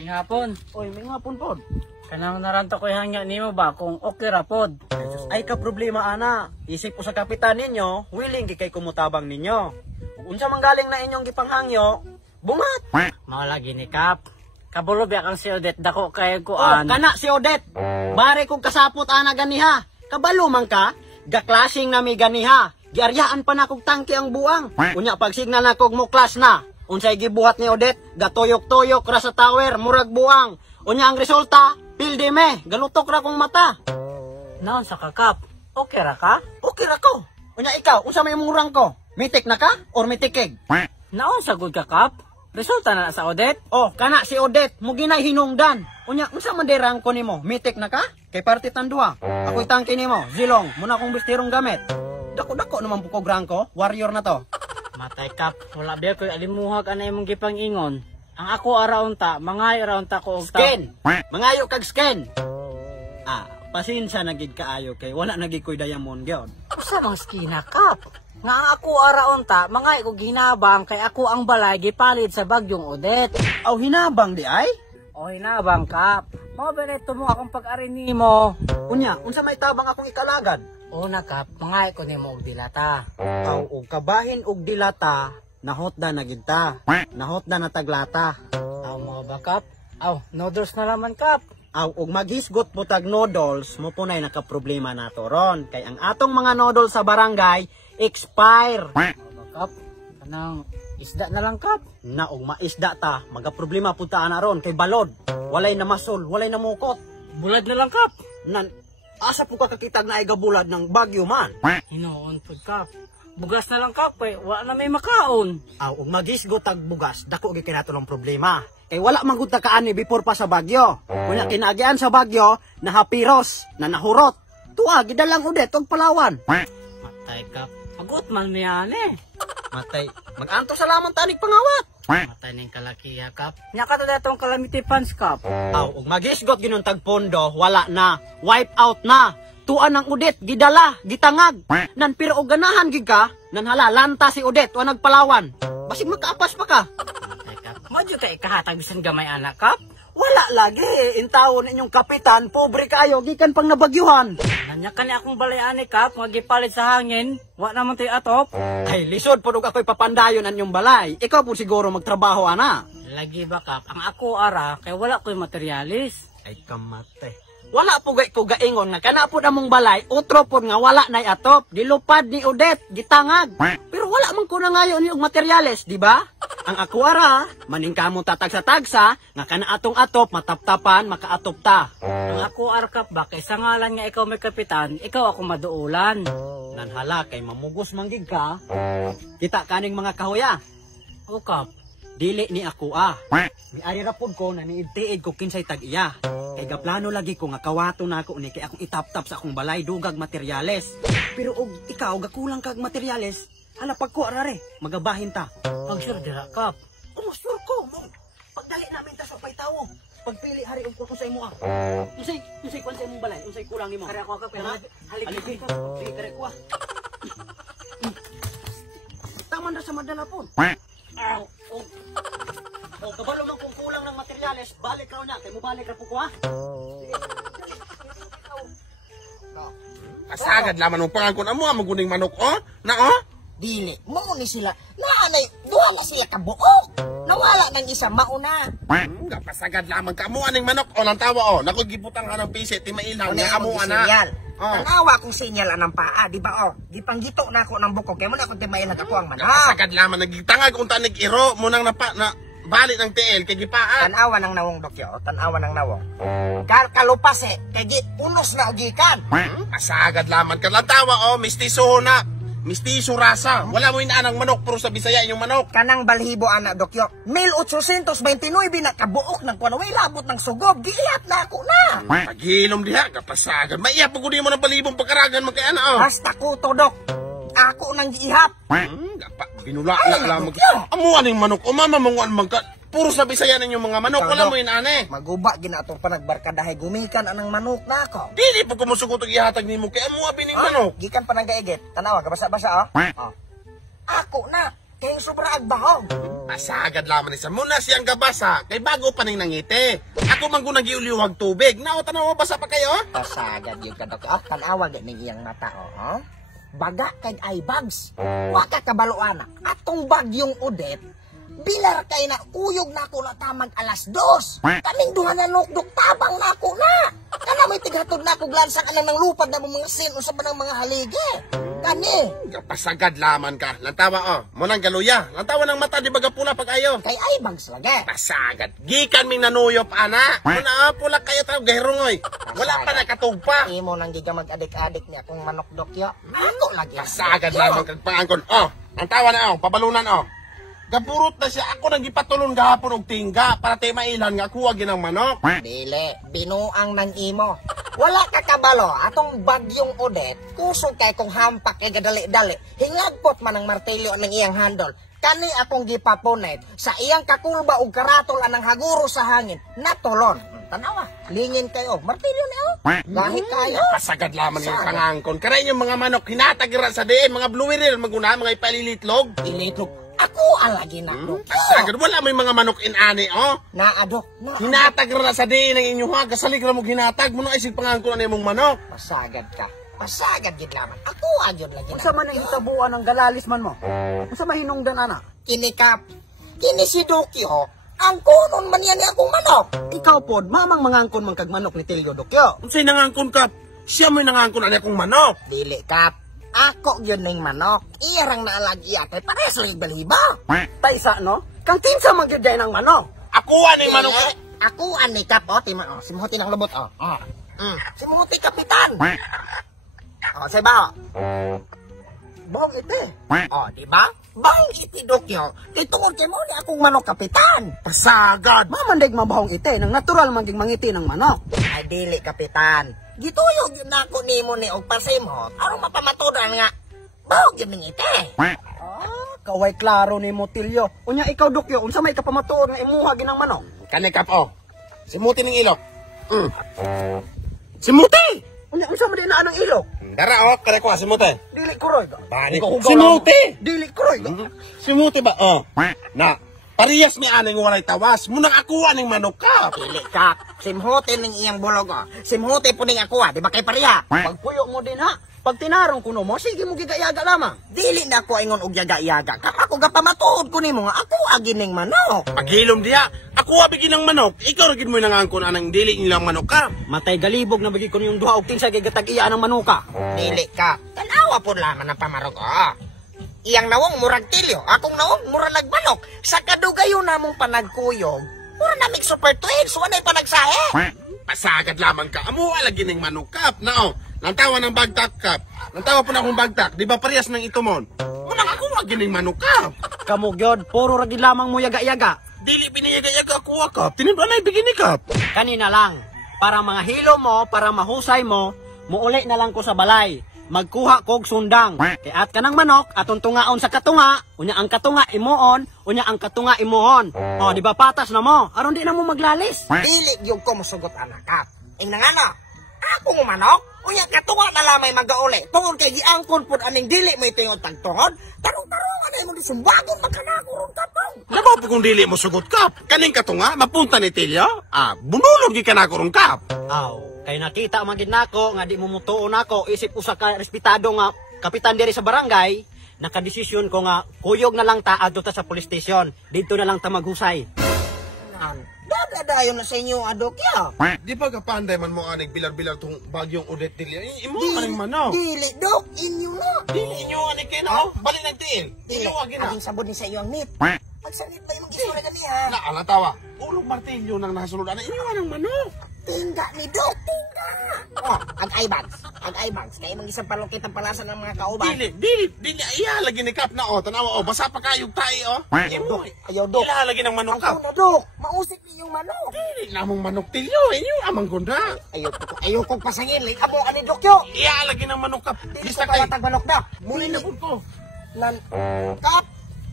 May hapon. Oy, may hapon pod. Kanang naranto ko hangya nimo ba kung okay ra pod. Ay ka problema ana. Isip ko sa kapitan ninyo, willing gi kay kumutabang ninyo. Ug unsa man galing na inyong gipanghangyo, bungat. Mao lagi ni Kap. Kabulo biya kang si Odette dako kay Oh, kuan. kana si Odette. Bare kong kasapot ana ganiha. Kabalo man ka, gaklasing na mi ganiha. Giaryaan pa na kog tangke ang buang. Unya pag signal na kog mo class na. Unsay gibuhat ni Odette, gatuyok-tuyok ra sa tower, murag buang. Unya ang resulta, pildi me, galutok ra kong mata. Naon sa kakap? Okay ra ka? Okay ra ko. Unya ikaw, unsa may murang ko? Mitik na ka or mitikig? Naon sa good kakap? Resulta na sa Odette? Oh, kana si Odette, mo ginay hinungdan. Unya, unsa man derang ko nimo? Mitik na ka? Kay party tandua. Ako'y tangke nimo, zilong, muna kong bistirong gamit. Dako-dako naman bukog rangko, warrior na to. Matay Kap, wala biya ko'y alimuhag ana imong gipangingon. Ang ako araon ta, mangay araon ta ko og ta. Skin! Mangayo kag skin! Ah, pasensya na gid kaayo kay wala na gid ko'y diamond gyud. Usa mang skina Kap? Nga ako araon ta, mangay ko ginabang kay ako ang balay gipalit sa bagyong Odette. Aw hinabang di ay? O hinabang Kap. Mao ba mo akong pag-ari nimo? Unya, unsa may tabang akong ikalagad? Una Kap, mangay ko nimo og dilata. Aw og kabahin og dilata, nahotda na gid ta. Nahotda na taglata. Aw mo ba Kap? Aw, noodles na laman Kap. Aw og maghisgot mo tag noodles, mo punay nakaproblema nato ron kay ang atong mga noodles sa barangay expire. Aw ba Kap? Kanang isda na lang Kap. Na og maisda ta, magaproblema punta na ron kay balod. Walay na masol, walay na mukot. Bulad na lang Kap. Nan asa po ka kakitag na igabulad ng bagyo man. Hinoon pod Kap. Bugas na lang Kap, eh. Wala na may makaon. Aw og maghisgot tag bugas, dako gyud kinato ng problema. Kay wala man gud ta kaani before pa sa bagyo. Kunya kinagian sa bagyo, nahapiros, na nahurot. Tuwa gidalang udet og Palawan. Matay Kap. Agot man mi ani. Matay, mag-anto sa lamang tanig pangawat. Matay ning kalakiya Kap. Nya ka to datong calamity funds Kap. Aw og maghisgot ginon tag pondo, wala na, wipe out na. Tuan ang udet, gidala, gitangag. Nan pero og ganahan gid ka, nan hala lanta si udet wa nagpalawan. Basig makaapas pa ka. Matay Kap. Madyo kay kahatag bisan gamay anak Kap. Wala lagi, intawon ninyong kapitan, pobre kayo, gikan pang nabagyuhan. Nanya ka ni akong balay ani Kap, nga gipalit sa hangin. Wa naman to'y atop. Ay, lisod po ako'y papandayon ang inyong balay. Ikaw po siguro magtrabaho, ana. Lagi ba Kap? Ang ako ara, kay wala ko'y materialis. Ay, kamate. Wala po ko gaingon nga kana po namong balay, utro po nga wala nay atop. Dilupad ni Odette, gitangag. Pero wala man ko na ngayon yung materyales, di ba? Ang ako ara, maning kamo tatagsa-tagsa, nga kana atong atop, mataptapan, makaatop ta. Ang ako ara Kap ba, kay sa ngalan nga ikaw may kapitan, ikaw ako maduulan. Nanhala kay mamugos manggig ka. Kita kaning mga kahoya. O Kap. Dili ni ako May ari ra pod ko na niidtiid ko kinsay tag-iya. Kay gaplano lagi ko nga kawato na ako ni kay akong itap-tap sa akong balay dugag materyales. Pero og ikaw gakulang kag materyales, hala pag ko arare, magabahin ta. Pag sure dira Kap. Oh, sure ko mo. Pagdali namin ta sa paytawo. Pagpili hari og ko sa imo Unsay kwan sa imong balay? Unsay kulang nimo? Kare ako Kap, haligi ka. Pili kare ko. Tama na sa madala po. Oh, kabalo man kung kulang ng materyales, balik raw na. Kaya mo balik ra po ko Asagad laman ng pangakon amo ang maguning manok na Dili, mao ni sila. Naanay, duha na siya kabuok. Nawala nang isa mauna. Pasagad lamang ka amo aning manok nang tawa nako gibutang ka ng pisit ti mailaw nga amo ana. Tanawa kong sinyal anang paa, di ba gipanggito na ako ng bukog kaya mo na ako timail ako ang manok. Pasagad lamang nagitangag unta nag-iro mo nang na balik ng tiil kay gipaan. Tanawa ng nawong dokyo, tanawa ng nawong. Kalupas kay unos na ugikan. Pasagad lamang ka lang tawa mistiso na. Mistiso rasa. Wala mo inaanang manok pero sa Bisaya yung manok. Kanang balhibo anak dokyo. 1829 na kabuok ng kuwanaway labot ng sugob. Giiyat na ako na. Paghilom diha kapasagad. Maiya pag mo ng balibong pagkaragan magkayana Basta ko to dok. Ako nang giihap. Binula lamang. Amo aning manok mama manguan magka. Puro sa Bisaya ninyo mga manok. Wala mo inane. Maguba ginatong panagbarkadahay gumikan anang manok na ako. Dili po kumusugot og ihatag nimo kay amo abining manok. Gikan pa nang gaigit. Tanawa ka basa-basa Ako na. kay sobra agbahog. Pasagad lamang isa. Muna siyang gabasa. Kay bago pa ning nangiti. Ako man kung nagiuliwag tubig. Nao, tanaw, basa pa kayo? Pasagad yun ka, Dok. Tanawag ning iyang mata, Baga kay ay bags. Waka kabaloan. Atong bagyong Odette, bilar kay na uyog na ako na tamag alas 2. Kaming duha na nukdok tabang na ako na. Kana may tighatod na ako glansa ka ng lupad na mga sin o sa ng mga haligi. Kani. Pasagad laman ka. Lantawa, Munang galuya. Lantawa ng mata, di baga pula pag ayo. Kay ay bags lagi. Pasagad. Gikan ming nanuyop, ana. Muna, pula kayo tawag gahirungoy. Wala pa nakatugpa. Imo nang giga mag-adik-adik niya kung manok, Dokyo. Ako lagi. Pasagad lamang kag paangkon. Lantawa na, pabalunan, Gapurot na siya. Ako nang gipatulon gahapon og tingga para tay mailan nga kuha ginang manok. Dili, binuang ng imo. Wala ka kabalo, atong bagyong Odette, kusog kay kung hampak kay gadali-dali, hingagpot man ang martilyo ng iyang handle. Kani akong gipapunet, sa iyang kakulba o karatol anang haguro sa hangin, natulon. Tanawa, lingin kayo, martilyo niyo. Gahit kayo. Pasagad lamang yung pangangkon. Karay yung mga manok, hinatagira sa diin, mga blueberry, maguna, mga ipalilitlog. Ilitlog. Ako ang lagi na. Pasagad, wala may mga manok inani, Naadok. Hinatagira sa diin ng inyo ha, kasalig na mo hinatag, muna isig pangangkon na yung manok. Pasagad ka. Pasagad gid laman. Ako agyon lagi na. Unsa man ang hitabuan ng galalis man mo? Unsa mahinungdan ana? Kinikap. Kini si Dokyo. Ang kunon man yan akong manok. Ikaw pod, mamang mangangkon man kag manok ni Tilio, Dokyo. Unsay nangangkon kap? Siya mo'y nangangkon ani akong manok. Dili kap. Ako yun ng manok. Iyarang naalagi ate. Pares lang baliba. Paisa no? Kang tinsa man gyud ng manok. Ako ani manok. Ako ani kap. Tima. Simuhoti ng lubot. Simuhoti kapitan. Seba. Bong ite. Di ba? Bang iti, Dokyo. Itungod kay mo ni akong manok kapitan. Pasagad. Mamandig mabahong ite nang natural maging mangiti ng manok. Ay dili kapitan. Gituyog yun na ako nimo ni og pasimhot. Arong mapamatudan nga. Bahog yun ng ite. Kaway klaro ni mo Tilio. Unya ikaw, Dokyo, unsa may kapamatuod nga imuha ginang manok? Kani kap Simuti ning ilok. Simuti. Unya unsa man din na anang ilok? Dara kare ko simuti. Dili kuroy ka. Bani. Simuti. Dili kuroy ka. Simuti ba? Na. Parehas mi aning walay tawas. Munang ako aning manok ka. Dili ka. Simhote ng iyang bulog. Simhote po ning ako di ba kay pareha? Pagpuyo mo din ha. Pag tinarong kuno mo, sige mo gigayaga lamang. Dili na ko ingon og yaga-yaga. Kap ako gapamatuod ko nimo nga ako agining manok. Paghilom diya. Ako abigi ng manok. Ikaw ra gid mo nangangkon anang dili nilang manok ka. Matay galibog na bagi ko yung duha og tinsa kay gatag-iya ng manuka. Dili ka. Tanawa po laman ang pamarog. Iyang nawong murag Tilio, akong nawong murag nagmanok. Sa kadugayon namong panagkuyog, mura naming super twins, wanay panagsae. Pasagad lamang ka. Amo lagi ning manok kap. Nantawa ng bagtak kap. Nantawa po na akong bagtak. Di ba parehas ng itumon? Munang ako lagi ning manok kap. Kamo gyud, puro ra gid lamang mo yaga-yaga. Dili biniyaga-yaga ako kap. Tinidwa na ibigini kap. Kanina lang, para mga hilo mo, para mahusay mo, muuli na lang ko sa balay. Magkuha kog sundang. Kay at kanang manok, atong tungaon sa katunga, unya ang katunga imuon, unya ang katunga imuhon. Di ba patas na mo? Aron di na mo maglalis. Dili yung ko musugot anak ka. Ingnangana, ako mo manok, unya katunga na lamay magauli. Tungod kay giangkon pud aning dili may tingod tagtungod, tarong-tarong anay mo disumbagon makanako kapong. Labaw po kung dili mo sugot kap. Kaning katunga, mapunta ni Tilio. Bunulog gi ka na kurong kap. Kay nakita magid nako nga di mo mutuon nako, isip usa ka respetado nga kapitan diri sa barangay, nakadesisyon ko nga kuyog na lang ta adto ta sa police station. Dito na lang ta maghusay. Dadadayon na sa inyo, Dokyo. Di ba kapanday man mo anig bilar-bilar tong bagyong Odette Tilio? Imo aning manok. Dili, Dok, inyo na. Dili inyo anig kayo na. Bali nagtiin. Dili, Inyo agin na. aging sabon ni sa iyo ang nit. Pagsanit ba yung mag-isura kami, ha? Alatawa. Ulog martilyo nang nasunod. Inyo anang manok. Tingga ni Dok, tingga. Ag-ibags. Ag-ibags. Kaya mag-isang palungkit ang palasan ng mga kauban. Dili. Iya lagi ni kap na tanawa basa pa kayog tayo Imo. Ayaw, Dok. Ila lagi ng manok Ako kap. na, Dok. Mausik niyo yung manok. Dili namong manok Tilio. Inyo amang gunda. Ayaw kong pasangin. Amo ani Dokyo. Iya lagi ng manok kap. Dili Bista ko kay. kawatag manok na. Muli na po ko. Kap.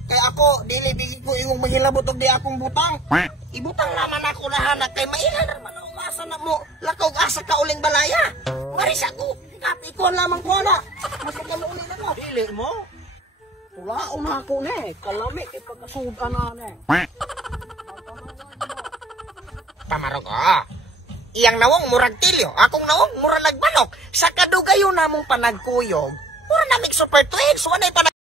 Kaya ako, dili ko yung mahilabot og di akong butang. Ibutang naman ako lahanak kay mailan naman ako asa na mo. Lakaw asa ka uling balaya. Maris ako. Kap, ikaw lamang ko na. Mas kalunin na mo. Dili mo. Laon na ako ne. Kalami kay pagkasudan na ne. Pamarog, iyang nawong murag tilyo, akong nawong murag nagmanok. Sa kadugayon namong panagkuyog, mura namig super twins, wanay